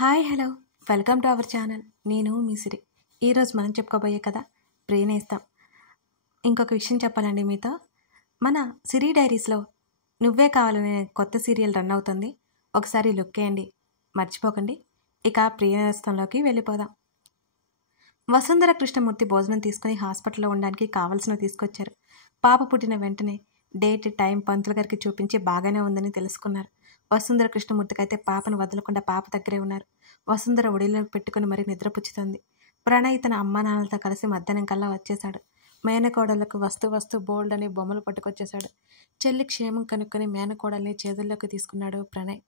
Hi hello welcome to our channel. నేను మీ సిరి. ఈరోజు మనం చెప్పుకోబోయే కథ ప్రేనేస్తాం. ఇంకొక విషయం చెప్పాలండి మీతో. మన సిరి డైరీస్లో నువ్వే కావాలనే కొత్త సీరియల్ రన్ అవుతుంది. ఒకసారి లుక్ వేయండి, మర్చిపోకండి. ఇక ప్రియనేస్తంలోకి వెళ్ళిపోదాం. వసుంధర కృష్ణమూర్తి భోజనం తీసుకుని హాస్పిటల్లో ఉండడానికి కావాల్సినవి తీసుకొచ్చారు. పాప పుట్టిన వెంటనే డేట్ టైం పంతులు గారికి చూపించి బాగానే ఉందని తెలుసుకున్నారు. వసుంధర కృష్ణమూర్తికి అయితే పాపను వదలకుండా పాప దగ్గరే ఉన్నారు. వసుంధర ఒడిలో పెట్టుకుని మరీ నిద్రపుచ్చుతుంది. ప్రణయ్ తన అమ్మా నాన్నలతో కలిసి మధ్యాహ్నం కల్లా వచ్చేశాడు. మేనకోడళ్లకు వస్తూ బోల్డ్ అని బొమ్మలు పట్టుకొచ్చేశాడు. చెల్లి క్షేమం కనుక్కొని మేనకోడల్ని చేతుల్లోకి తీసుకున్నాడు ప్రణయ్.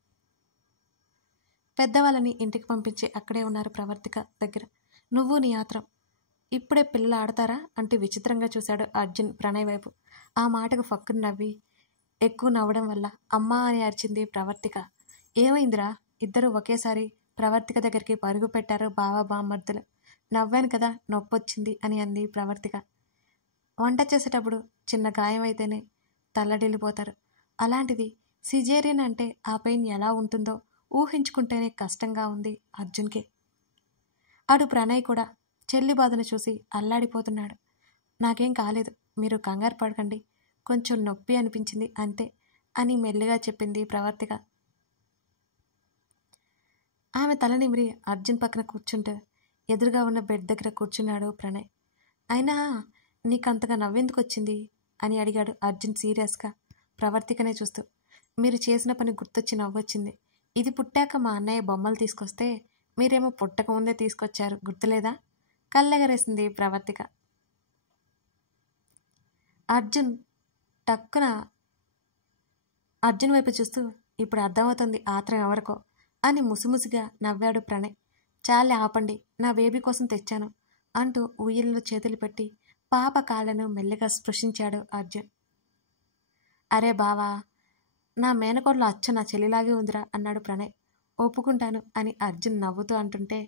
పెద్దవాళ్ళని ఇంటికి పంపించి అక్కడే ఉన్నారు ప్రవర్తిక దగ్గర. నువ్వు నీ ఆత్రం, ఇప్పుడే పిల్లలు ఆడతారా అంటూ విచిత్రంగా చూశాడు అర్జున్ ప్రణయ్ వైపు. ఆ మాటకు ఫక్కును నవ్వి ఎక్కువ నవ్వడం వల్ల అమ్మా అని అరిచింది ప్రవర్తిక. ఏమైందిరా? ఇద్దరు ఒకేసారి ప్రవర్తిక దగ్గరికి పరుగు పెట్టారు బావ బామ్మర్దులు. నవ్వాను కదా, నొప్పొచ్చింది అని అంది ప్రవర్తిక. వంట చేసేటప్పుడు చిన్న గాయం అయితేనే తల్లడిల్లిపోతారు. అలాంటిది సిజేరియన్ అంటే ఆ పెయిన్ ఎలా ఉంటుందో ఊహించుకుంటేనే కష్టంగా ఉంది అర్జున్కి. అడు ప్రణయ్ కూడా చెల్లి బాధను చూసి అల్లాడిపోతున్నాడు. నాకేం కాలేదు, మీరు కంగారు పడకండి, కొంచెం నొప్పి అనిపించింది అంతే అని మెల్లిగా చెప్పింది ప్రవర్తిక. ఆమె తల నిమిరి అర్జున్ పక్కన కూర్చుంటూ ఎదురుగా ఉన్న బెడ్ దగ్గర కూర్చున్నాడు ప్రణయ్. అయినా నీకంతగా నవ్వెందుకు వచ్చింది అని అడిగాడు అర్జున్ సీరియస్గా ప్రవర్తికనే చూస్తూ. మీరు చేసిన పని గుర్తొచ్చి నవ్వొచ్చింది. ఇది పుట్టాక మా అన్నయ్య బొమ్మలు తీసుకొస్తే మీరేమో పుట్టకముందే తీసుకొచ్చారు, గుర్తులేదా? కళ్ళెగరేసింది ప్రవర్తిక. అర్జున్ వైపు చూస్తూ ఇప్పుడు అర్థమవుతుంది ఆత్రం ఎవరికో అని ముసిముసిగా నవ్వాడు ప్రణయ్. చాలే ఆపండి, నా బేబీ కోసం తెచ్చాను అంటూ ఉయ్యల్లో చేతులు పెట్టి పాప కాళ్ళను మెల్లిగా స్పృశించాడు అర్జున్. అరే బావా, నా మేనకోడలు అచ్చ నా చెల్లిలాగే ఉందిరా అన్నాడు ప్రణయ్. ఒప్పుకుంటాను అని అర్జున్ నవ్వుతూ అంటుంటే,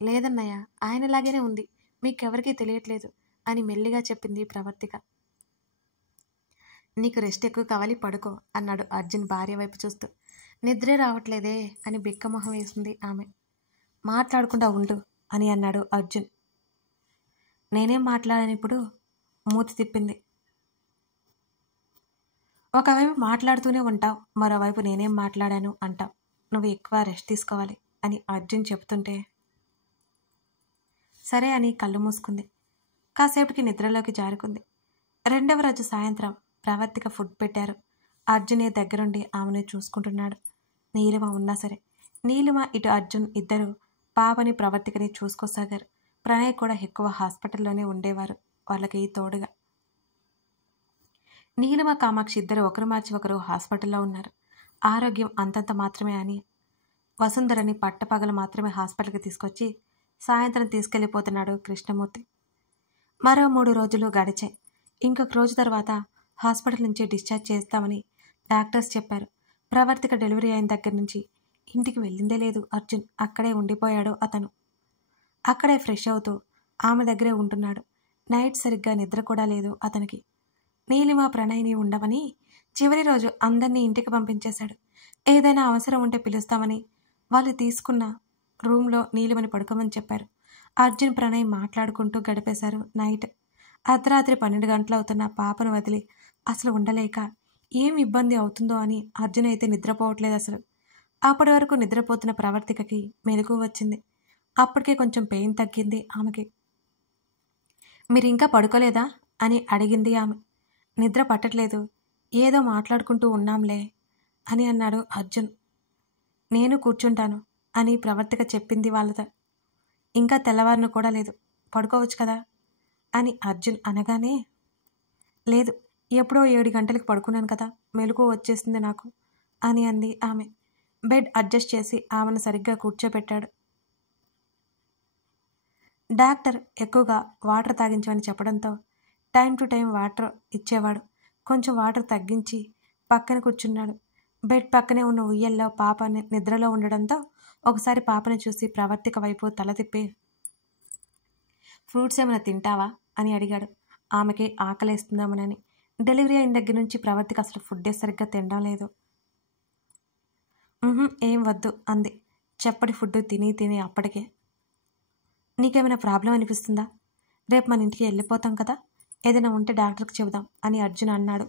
లేదన్నయ్య, ఆయనలాగేనే ఉంది, మీకెవరికీ తెలియట్లేదు అని మెల్లిగా చెప్పింది ప్రవర్తిక. నీకు రెస్ట్ ఎక్కువ కావాలి, పడుకో అన్నాడు అర్జున్ భార్య వైపు చూస్తూ. నిద్రే రావట్లేదే అని బిక్కమొహం వేసింది ఆమె. మాట్లాడకుండా ఉండు అని అన్నాడు అర్జున్. నేనేం మాట్లాడాను ఇప్పుడు? మూతి తిప్పింది. ఒకవైపు మాట్లాడుతూనే ఉంటావు, మరోవైపు నేనేం మాట్లాడాను అంటావు. నువ్వు ఎక్కువ రెస్ట్ తీసుకోవాలి అని అర్జున్ చెప్తుంటే సరే అని కళ్ళు మూసుకుంది. కాసేపటికి నిద్రలోకి జారుకుంది. రెండవ రోజు సాయంత్రం ప్రవర్తిక ఫుడ్ పెట్టారు. అర్జునే దగ్గరుండి ఆమెను చూసుకుంటున్నాడు. నీలిమ ఉన్నా సరే నీలిమ ఇటు అర్జున్ ఇద్దరు పాపని ప్రవర్తికని చూసుకోసాగారు. ప్రణయ్ కూడా ఎక్కువ హాస్పిటల్లోనే ఉండేవారు వాళ్ళకి తోడుగా. నీలిమ కామాక్షి ఇద్దరు ఒకరు మార్చి ఒకరు హాస్పిటల్లో ఉన్నారు. ఆరోగ్యం అంతంత మాత్రమే అని వసుంధరని పట్టపగలు మాత్రమే హాస్పిటల్కి తీసుకొచ్చి సాయంత్రం తీసుకెళ్ళిపోతున్నాడు కృష్ణమూర్తి. మరో 3 రోజులు గడిచాయి. ఇంకొక రోజు తర్వాత హాస్పిటల్ నుంచి డిశ్చార్జ్ చేస్తామని డాక్టర్స్ చెప్పారు. ప్రవర్తిక డెలివరీ అయిన దగ్గర నుంచి ఇంటికి వెళ్ళిందే లేదు అర్జున్. అక్కడే ఉండిపోయాడు అతను. అక్కడే ఫ్రెష్ అవుతూ ఆమె దగ్గరే ఉంటున్నాడు. నైట్ సరిగ్గా నిద్ర కూడా లేదు అతనికి. నీలిమ ప్రణయ్ని ఉండవని చివరి రోజు అందరినీ ఇంటికి పంపించేశాడు. ఏదైనా అవసరం ఉంటే పిలుస్తామని వాళ్ళు తీసుకున్న రూమ్లో నీలిమని పడుకోమని చెప్పారు. అర్జున్ ప్రణయ్ మాట్లాడుకుంటూ గడిపేశారు నైట్. అర్ధరాత్రి 12 గంటలు అవుతున్న పాపను వదిలి అసలు ఉండలేక ఏం ఇబ్బంది అవుతుందో అని అర్జున్ అయితే నిద్రపోవట్లేదు అసలు. అప్పటి వరకు నిద్రపోతున్న ప్రవర్తికకి మెలకువ వచ్చింది. అప్పటికే కొంచెం పెయిన్ తగ్గింది ఆమెకి. మీరు ఇంకా పడుకోలేదా అని అడిగింది ఆమె. నిద్ర పట్టట్లేదు, ఏదో మాట్లాడుకుంటూ ఉన్నాంలే అని అన్నాడు అర్జున్. నేను కూర్చుంటాను అని ప్రవర్తిక చెప్పింది వాళ్ళతో. ఇంకా తెల్లవారును కూడా లేదు, పడుకోవచ్చు కదా అని అర్జున్ అనగానే, లేదు, ఎప్పుడో 7 గంటలకు పడుకున్నాను కదా, మెలకువ వచ్చేసింది నాకు అని అంది ఆమె. బెడ్ అడ్జస్ట్ చేసి ఆమెను సరిగ్గా కూర్చోబెట్టాడు. డాక్టర్ ఎక్కువగా వాటర్ తాగించమని చెప్పడంతో టైం టు టైం వాటర్ ఇచ్చేవాడు. కొంచెం వాటర్ తగ్గించి పక్కన కూర్చున్నాడు. బెడ్ పక్కనే ఉన్న ఉయ్యల్లో పాప నిద్రలో ఉండడంతో ఒకసారి పాపను చూసి ప్రవర్తిక వైపు తల తిప్పి, ఫ్రూట్స్ ఏమైనా తింటావా అని అడిగాడు. ఆమెకి ఆకలేస్తుందామనని. డెలివరీ అయిన దగ్గర నుంచి ప్రవర్తిక అసలు ఫుడ్డే సరిగ్గా తినడం లేదు. ఏం వద్దు అంది. చప్పటి ఫుడ్ తిని తిని అప్పటికే. నీకేమైనా ప్రాబ్లం అనిపిస్తుందా? రేపు మన ఇంటికి వెళ్ళిపోతాం కదా, ఏదైనా ఉంటే డాక్టర్కి చెబుదాం అని అర్జున్ అన్నాడు.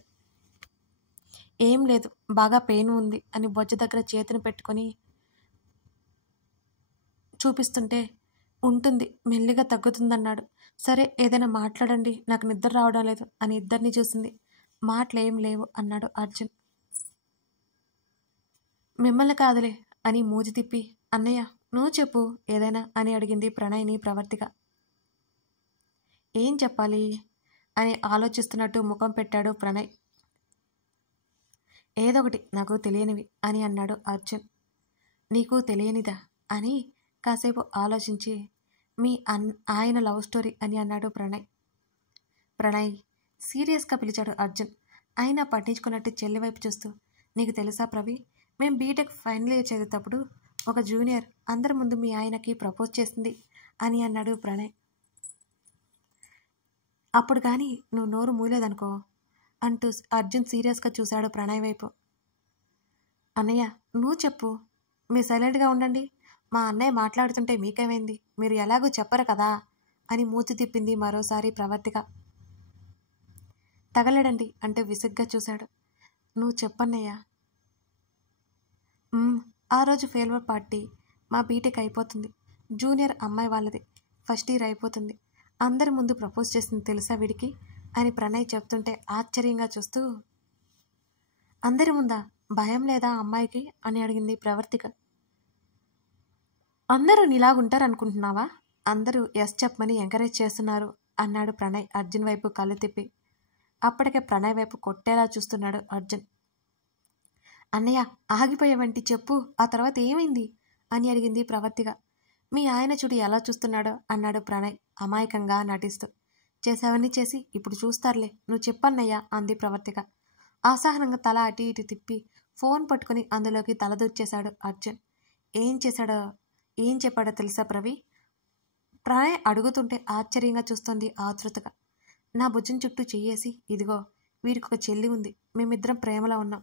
ఏం లేదు, బాగా పెయిన్ ఉంది అని బొజ్జ దగ్గర చేతిని పెట్టుకొని చూపిస్తుంటే ఉంటుంది, మెల్లిగా తగ్గుతుందన్నాడు. సరే ఏదైనా మాట్లాడండి, నాకు నిద్ర రావడం లేదు అని ఇద్దరిని చూసింది. మాటలేం లేవు అన్నాడు అర్జున్. మిమ్మల్ని కాదులే అని మూతి తిప్పి, అన్నయ్య నువ్వు చెప్పు ఏదైనా అని అడిగింది ప్రణయ్ని ప్రవర్తిక. ఏం చెప్పాలి అని ఆలోచిస్తున్నట్టు ముఖం పెట్టాడు ప్రణయ్. ఏదొకటి నాకు తెలియనివి అని అన్నాడు అర్జున్. నీకు తెలియనిదా అని కాసేపు ఆలోచించి, మీ ఆయన లవ్ స్టోరీ అని అన్నాడు ప్రణయ్. ప్రణయ్ సీరియస్గా పిలిచాడు అర్జున్. అయినా పట్టించుకున్నట్టు చెల్లి వైపు చూస్తూ, నీకు తెలుసా ప్రవి, మేము బీటెక్ ఫైనల్ ఇయర్ చదివేటప్పుడు ఒక జూనియర్ అందరి ముందు మీ ఆయనకి ప్రపోజ్ చేసింది అని అన్నాడు ప్రణయ్. అప్పుడు కానీ నువ్వు నోరు మూయలేదనుకో అంటూ అర్జున్ సీరియస్గా చూశాడు ప్రణయ్ వైపు. అన్నయ్య నువ్వు చెప్పు, మీరు సైలెంట్గా ఉండండి, మా అన్నయ్య మాట్లాడుతుంటే మీకేమైంది, మీరు ఎలాగూ చెప్పరు కదా అని మూతి తిప్పింది మరోసారి ప్రవర్తిక. తగలడండి అంటే విసుగ్గా చూశాడు. నువ్వు చెప్పన్నయ్యా. ఆ రోజు ఫేర్వెల్ పార్టీ, మా బీటెక్ అయిపోతుంది, జూనియర్ అమ్మాయి వాళ్ళది, ఫస్ట్ ఇయర్ అయిపోతుంది, అందరి ముందు ప్రపోజ్ చేసింది తెలుసా వీడికి అని ప్రణయ్ చెప్తుంటే ఆశ్చర్యంగా చూస్తూ, అందరి ముందా, భయం లేదా అమ్మాయికి అని అడిగింది ప్రవర్తిక. అందరూ నీలాగుంటారు అనుకుంటున్నావా, అందరూ ఎస్ చెప్పమని ఎంకరేజ్ చేస్తున్నారు అన్నాడు ప్రణయ్ అర్జున్ వైపు కళ్ళు తిప్పి. అప్పటికే ప్రణయ్ వైపు కొట్టేలా చూస్తున్నాడు అర్జున్. అన్నయ్య ఆగిపోయావంటి చెప్పు, ఆ తర్వాత ఏమైంది అని అడిగింది ప్రవర్తిక. మీ ఆయన చూడు ఎలా చూస్తున్నాడో అన్నాడు ప్రణయ్ అమాయకంగా నటిస్తూ. చేసావన్నీ చేసి ఇప్పుడు చూస్తారులే, నువ్వు చెప్పన్నయ్యా అంది ప్రవర్తిక. అసహనంగా తల అటు ఇటు తిప్పి ఫోన్ పట్టుకుని అందులోకి తలదొచ్చేశాడు అర్జున్. ఏం చెప్పాడో తెలుసా ప్రవి? ప్రణయ్ అడుగుతుంటే ఆశ్చర్యంగా చూస్తోంది ఆతృతగా. నా భుజం చుట్టూ చెయ్యేసి, ఇదిగో వీడికి ఒక చెల్లి ఉంది, మేమిద్దరం ప్రేమలో ఉన్నాం,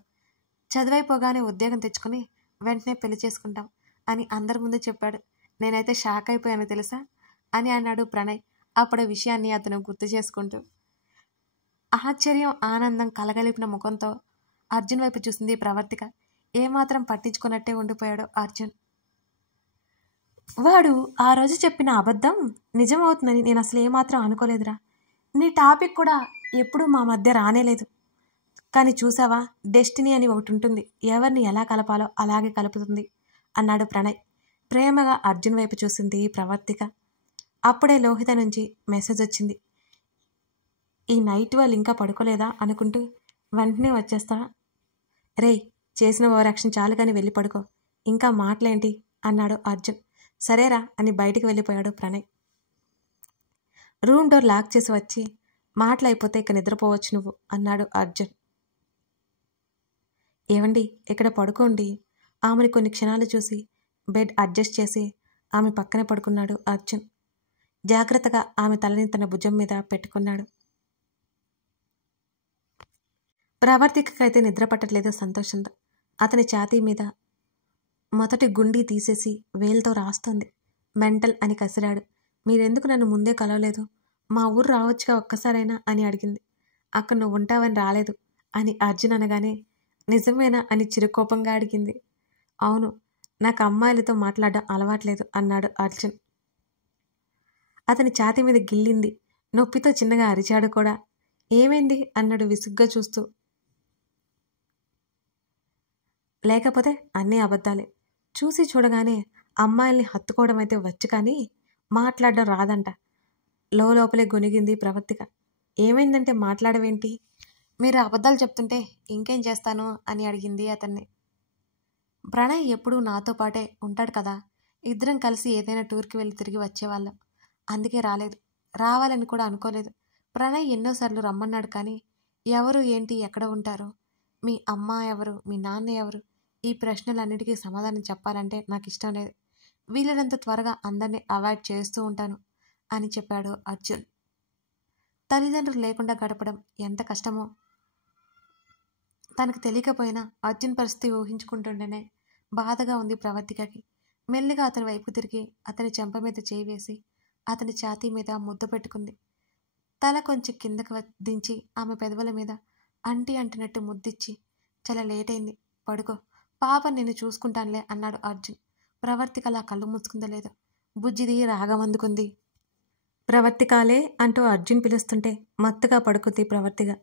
చదువైపోగానే ఉద్యోగం తెచ్చుకుని వెంటనే పెళ్లి చేసుకుంటాం అని అందరి ముందు చెప్పాడు. నేనైతే షాక్ అయిపోయాను తెలుసా అని అన్నాడు ప్రణయ్ అప్పుడే విషయాన్ని అతను గుర్తు చేసుకుంటూ. ఆశ్చర్యం ఆనందం కలగలిపిన ముఖంతో అర్జున్ వైపు చూసింది ప్రవర్తిక. ఏమాత్రం పట్టించుకున్నట్టే ఉండిపోయాడు అర్జున్. వాడు ఆ రోజు చెప్పిన అబద్ధం నిజమవుతుందని నేను అసలు ఏమాత్రం అనుకోలేదురా. నీ టాపిక్ కూడా ఎప్పుడూ మా మధ్య రానేలేదు, కానీ చూసావా, డెస్టినీ అని ఒకటి ఉంటుంది, ఎవరిని ఎలా కలపాలో అలాగే కలుపుతుంది అన్నాడు ప్రణయ్. ప్రేమగా అర్జున్ వైపు చూసింది ప్రవర్తిక. అప్పుడే లోహిత నుంచి మెసేజ్ వచ్చింది. ఈ నైట్ వాళ్ళు ఇంకా పడుకోలేదా అనుకుంటూ వెంటనే వచ్చేస్తా. రే చేసిన ఓవరాక్షన్ చాలు కానీ వెళ్ళి పడుకో, ఇంకా మాటలేంటి అన్నాడు అర్జున్. సరేరా అని బయటికి వెళ్ళిపోయాడు ప్రణయ్. రూమ్ డోర్ లాక్ చేసి వచ్చి, మాటలైపోతే ఇక నిద్రపోవచ్చు నువ్వు అన్నాడు అర్జున్. ఏవండి ఇక్కడ పడుకోండి. ఆమెను కొన్ని క్షణాలు చూసి బెడ్ అడ్జస్ట్ చేసి ఆమె పక్కనే పడుకున్నాడు అర్జున్. జాగ్రత్తగా ఆమె తలని తన భుజం మీద పెట్టుకున్నాడు. ప్రవర్తికైతే నిద్ర పట్టట్లేదు సంతోషంతో. అతని ఛాతీ మీద మొదటి గుండీ తీసేసి వేలుతో రాస్తోంది. మెంటల్ అని కసిరాడు. మీరెందుకు నన్ను ముందే కలవలేదు, మా ఊరు రావచ్చుగా ఒక్కసారైనా అని అడిగింది. అక్కడ నువ్వు ఉంటావని రాలేదు అని అర్జున్ అనగానే, నిజమేనా అని చిరుకోపంగా అడిగింది. అవును, నాకు అమ్మాయిలతో మాట్లాడడం అలవాట్లేదు అన్నాడు అర్జున్. అతని ఛాతీ మీద గిల్లింది. నొప్పితో చిన్నగా అరిచాడు కూడా. ఏమైంది అన్నాడు విసుగ్గా చూస్తూ. లేకపోతే అన్నీ అబద్ధాలే. చూసి చూడగానే అమ్మాయిల్ని హత్తుకోవడం అయితే వచ్చు కానీ మాట్లాడడం రాదంట. లోపలే గొనిగింది ప్రవర్తిక. ఏమైందంటే మాట్లాడవేంటి, మీరు అబద్ధాలు చెప్తుంటే ఇంకేం చేస్తాను అని అడిగింది అతన్ని. ప్రణయ్ ఎప్పుడూ నాతో పాటే ఉంటాడు కదా, ఇద్దరం కలిసి ఏదైనా టూర్కి వెళ్ళి తిరిగి వచ్చేవాళ్ళం, అందుకే రాలేదు, రావాలని కూడా అనుకోలేదు. ప్రణయ్ ఎన్నోసార్లు రమ్మన్నాడు కానీ ఎవరు ఏంటి ఎక్కడ ఉంటారు, మీ అమ్మ ఎవరు, మీ నాన్న ఎవరు, ఈ ప్రశ్నలన్నిటికీ సమాధానం చెప్పాలంటే నాకు ఇష్టం లేదు. వీలైనంత త్వరగా అందరినీ అవాయిడ్ చేస్తూ ఉంటాను అని చెప్పాడు అర్జున్. తల్లిదండ్రులు లేకుండా గడపడం ఎంత కష్టమో తనకు తెలియకపోయినా అర్జున్ పరిస్థితి ఊహించుకుంటుంటేనే బాధగా ఉంది ప్రవర్తికకి. మెల్లిగా అతని వైపు తిరిగి అతని చెంప మీద చేయి వేసి అతని ఛాతీ మీద ముద్దు పెట్టుకుంది. తల కొంచెం కిందకు దించి ఆమె పెదవుల మీద అంటినట్టు ముద్దిచ్చి, చాలా లేట్ అయింది, పడుకో, పాప నిన్ను చూసుకుంటానులే అన్నాడు అర్జున్. ప్రవర్తిక అలా కళ్ళు మూసుకుందో లేదో బుజ్జిది రాగం అందుకుంది. ప్రవర్తికాలే అంటూ అర్జున్ పిలుస్తుంటే మత్తుగా పడుకుంది ప్రవర్తిగా.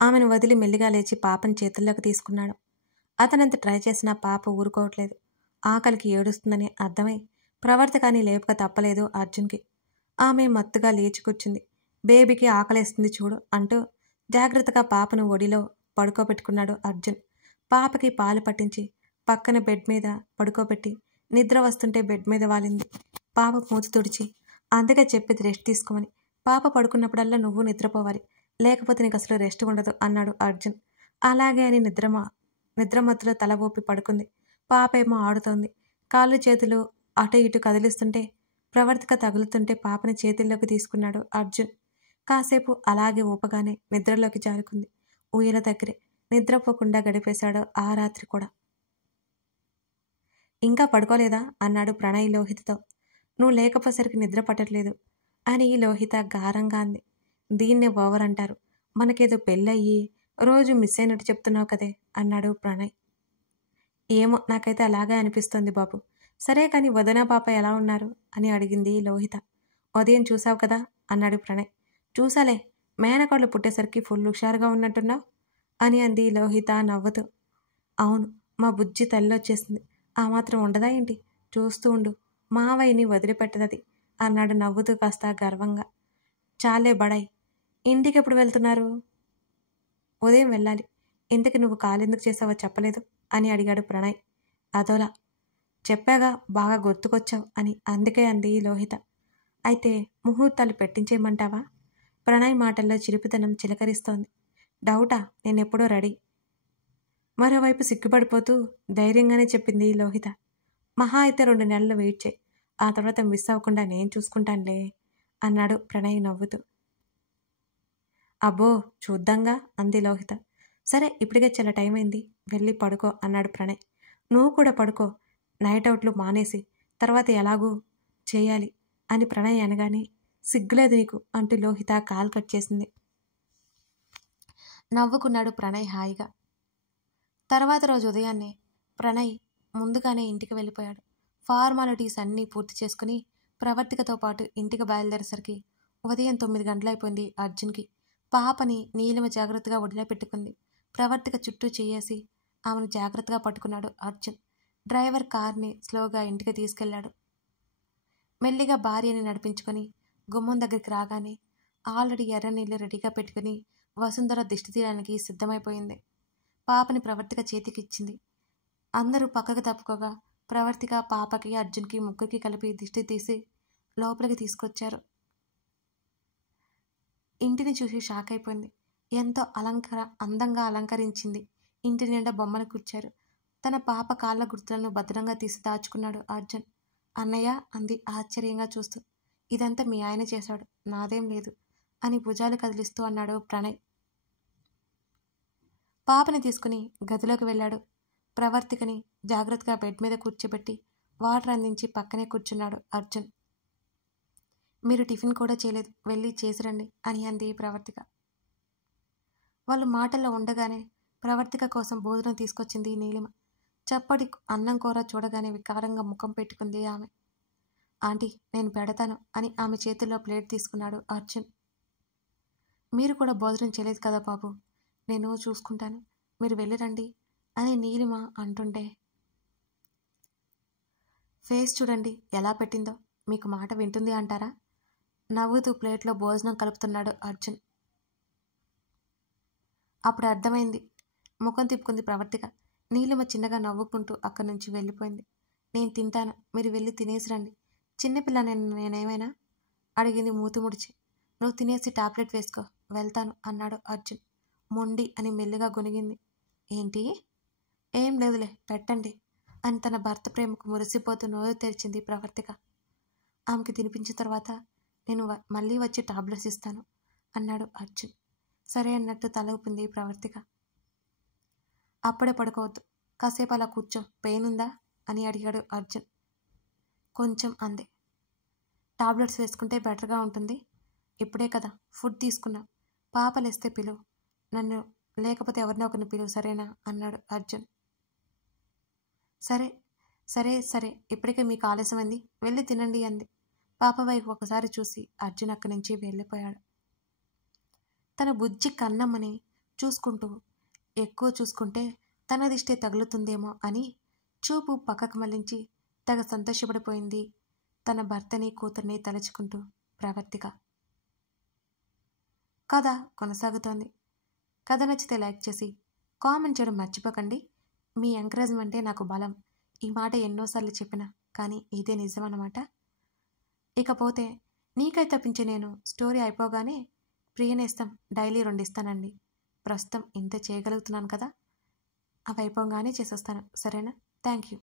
ఆమెను వదిలి మెల్లిగా లేచి పాపని చేతుల్లోకి తీసుకున్నాడు. అతనంత ట్రై చేసినా పాప ఊరుకోవట్లేదు. ఆకలికి ఏడుస్తుందని అర్థమై ప్రవర్తికాని లేపక తప్పలేదు అర్జున్కి. ఆమె మత్తుగా లేచి కూర్చుంది. బేబీకి ఆకలేస్తుంది చూడు అంటూ జాగ్రత్తగా పాపను ఒడిలో పడుకోబెట్టుకున్నాడు అర్జున్. పాపకి పాలు పట్టించి పక్కన బెడ్ మీద పడుకోబెట్టి నిద్ర వస్తుంటే బెడ్ మీద వాలింది. పాప మూతి తుడిచి, అందుకే చెప్పేది రెస్ట్ తీసుకోమని. పాప పడుకున్నప్పుడల్లా నువ్వు నిద్రపోవాలి, లేకపోతే నీకు అసలు రెస్ట్ ఉండదు అన్నాడు అర్జున్. అలాగే అని నిద్రమత్తులో తల ఊపి పడుకుంది. పాప ఏమో ఆడుతోంది. కాళ్ళు చేతులు అటు ఇటు కదిలిస్తుంటే ప్రవర్తిక తగులుతుంటే పాపని చేతుల్లోకి తీసుకున్నాడు అర్జున్. కాసేపు అలాగే ఊపగానే నిద్రలోకి జారుకుంది. ఊయల దగ్గరే నిద్రపోకుండా గడిపేశాడు ఆ రాత్రి కూడా. ఇంకా పడుకోలేదా అన్నాడు ప్రణయ్ లోహితతో. నువ్వు లేకపోసరికి నిద్ర పట్టట్లేదు అని లోహిత గారంగా అంది. దీన్నే ఓవర్ అంటారు. మనకేదో పెళ్ళయ్యి రోజు మిస్ అయినట్టు చెప్తున్నావు కదే అన్నాడు ప్రణయ్. ఏమో నాకైతే అలాగే అనిపిస్తోంది బాబు. సరే కానీ వదిన పాప ఎలా ఉన్నారు అని అడిగింది లోహిత. ఉదయం చూసావు కదా అన్నాడు ప్రణయ్. చూసాలే, మేనకోళ్ళు పుట్టేసరికి ఫుల్ హుషారుగా ఉన్నట్టున్నావు అని అంది లోహిత నవ్వుతూ. అవును, మా బుజ్జి తల్లొచ్చేసింది, ఆ మాత్రం ఉండదా ఏంటి, చూస్తూ ఉండు, మావయ్యని వదిలిపెట్టదది అన్నాడు నవ్వుతూ కాస్త గర్వంగా. చాలే బడాయ్, ఇంటికి ఎప్పుడు వెళ్తున్నారు? ఉదయం వెళ్ళాలి. ఇంతకి నువ్వు కాలెందుకు చేసావో చెప్పలేదు అని అడిగాడు ప్రణయ్. అదోలా చెప్పాగా, బాగా గుర్తుకొచ్చావు అని, అందుకే అంది లోహిత. అయితే ముహూర్తాలు పెట్టించేయమంటావా? ప్రణయ్ మాటల్లో చిలిపితనం చిలకరిస్తోంది. డౌటా? నేనెప్పుడో రెడీ. మరోవైపు సిగ్గుపడిపోతూ ధైర్యంగానే చెప్పింది లోహిత. మహా అయితే 2 నెలలు వెయిట్ చేయి, ఆ తర్వాత మిస్ అవ్వకుండా నేను చూసుకుంటానులే అన్నాడు ప్రణయ్ నవ్వుతూ. అబ్బో చూద్దాంగా అంది లోహిత. సరే, ఇప్పటికే చాలా టైం అయింది, వెళ్ళి పడుకో అన్నాడు ప్రణయ్. నువ్వు కూడా పడుకో, నైట్ అవుట్లు మానేసి, తర్వాత ఎలాగూ చేయాలి అని ప్రణయ్ అనగానే, సిగ్గులేదు నీకు అంటూ లోహిత కాల్ కట్ చేసింది. నవ్వుకున్నాడు ప్రణయ్ హాయిగా. తర్వాత రోజు ఉదయాన్నే ప్రణయ్ ముందుగానే ఇంటికి వెళ్ళిపోయాడు. ఫార్మాలిటీస్ అన్నీ పూర్తి చేసుకుని ప్రవర్తికతో పాటు ఇంటికి బయలుదేరేసరికి ఉదయం 9 గంటలైపోయింది అర్జున్కి. పాపని నీలిమ జాగ్రత్తగా ఒడిలో పెట్టుకుంది. ప్రవర్తిక చుట్టూ చేయేసి ఆమెను జాగ్రత్తగా పట్టుకున్నాడు అర్జున్. డ్రైవర్ కార్ని స్లోగా ఇంటికి తీసుకెళ్లాడు. మెల్లిగా భార్యని నడిపించుకొని గుమ్మం దగ్గరికి రాగానే ఆల్రెడీ ఎర్ర నీళ్లు రెడీగా పెట్టుకుని వసుంధర దిష్టి తీయడానికి సిద్ధమైపోయింది. పాపని ప్రవర్తిక చేతికిచ్చింది. అందరూ పక్కకు తప్పుకోగా ప్రవర్తిక పాపకి అర్జున్కి ముగ్గురికి కలిపి దిష్టి తీసి లోపలికి తీసుకొచ్చారు. ఇంటిని చూసి షాక్ అయిపోయింది. ఎంతో అందంగా అలంకరించింది. ఇంటి నిండా బొమ్మలు కూర్చారు. తన పాప కాళ్ళ గుర్తులను భద్రంగా తీసి దాచుకున్నాడు అర్జున్. అన్నయ్య అంది ఆశ్చర్యంగా చూస్తూ. ఇదంతా మీ ఆయన చేశాడు, నాదేం లేదు అని భుజాలు కదిలిస్తూ అన్నాడు ప్రణయ్. పాపని తీసుకుని గదిలోకి వెళ్ళాడు. ప్రవర్తికని జాగ్రత్తగా బెడ్ మీద కూర్చోబెట్టి వాటర్ అందించి పక్కనే కూర్చున్నాడు అర్జున్. మీరు టిఫిన్ కూడా చేయలేదు, వెళ్ళి చేసిరండి అని అంది ప్రవర్తిక. వాళ్ళు మాటల్లో ఉండగానే ప్రవర్తిక కోసం భోజనం తీసుకొచ్చింది నీలిమ. చప్పటి అన్నం కూర చూడగానే వికారంగా ముఖం పెట్టుకుంది ఆమె. ఆంటీ, నేను పెడతాను అని ఆమె చేతుల్లో ప్లేట్ తీసుకున్నాడు అర్జున్. మీరు కూడా భోజనం చేయలేదు కదా బాబు, నేను చూసుకుంటాను, మీరు వెళ్ళిరండి అని నీలిమ అంటుంటే, ఫేస్ చూడండి ఎలా పెట్టిందో, మీకు మాట వింటుంది అంటారా? నవ్వుతూ ప్లేట్లో భోజనం కలుపుతున్నాడు అర్జున్. అప్పుడు అర్థమైంది. ముఖం తిప్పుకుంది ప్రవర్తిక. నీలిమ చిన్నగా నవ్వుకుంటూ అక్కడి నుంచి వెళ్ళిపోయింది. నేను తింటాను, మీరు వెళ్ళి తినేసి రండి. చిన్నపిల్ల నేనేమైనా అడిగింది మూతి ముడిచి. నువ్వు తినేసి టాబ్లెట్ వేసుకో, వెళ్తాను అన్నాడు అర్జున్. మొండి అని మెల్లిగా గొనిగింది. ఏంటి? ఏం లేదులే, పెట్టండి అని తన భర్త ప్రేమకు మురిసిపోతూ నోరు తెరిచింది ప్రవర్తిక. ఆమెకి తినిపించిన తర్వాత నేను మళ్ళీ వచ్చి టాబ్లెట్స్ ఇస్తాను అన్నాడు అర్జున్. సరే అన్నట్టు తల ఊపింది ప్రవర్తిక. అప్పుడే పడుకోవద్దు, కాసేపు అలా కూర్చో, పెయిన్ ఉందా అని అడిగాడు అర్జున్. కొంచెం అంది. టాబ్లెట్స్ వేసుకుంటే బెటర్గా ఉంటుంది. ఇప్పుడే కదా ఫుడ్ తీసుకున్నా. పాప లేస్తే పిలువు. నన్ను లేకపోతే ఎవరినో ఒకరిని పిలువు, సరేనా అన్నాడు అర్జున్. సరే సరే సరే, ఇప్పటికే మీకు ఆలస్యమైంది, వెళ్ళి తినండి అంది. పాప వైపు ఒకసారి చూసి అర్జున్ అక్కడి నుంచి వెళ్ళిపోయాడు. తన బుజ్జి కన్నమ్మని చూసుకుంటూ ఎక్కువ చూసుకుంటే తన దిష్టే తగులుతుందేమో అని చూపు పక్కకు మళ్లించి తెగ సంతోషపడిపోయింది తన భర్తని కూతుర్ని తలుచుకుంటూ ప్రవర్తిక. కథ కొనసాగుతోంది. కథ నచ్చితే లైక్ చేసి కామెంట్ చేయడం మర్చిపోకండి. మీ ఎంకరేజ్మెంటే నాకు బలం. ఈ మాట ఎన్నోసార్లు చెప్పినా కానీ ఇదే నిజమన్నమాట. ఇకపోతే నీకై తప్పించి నేను స్టోరీ అయిపోగానే ప్రియనేస్తం డైలీ 2 ఇస్తానండి. ప్రస్తుతం ఇంత చేయగలుగుతున్నాను కదా, అవి అయిపోగానే చేసేస్తాను, సరేనా? Thank you.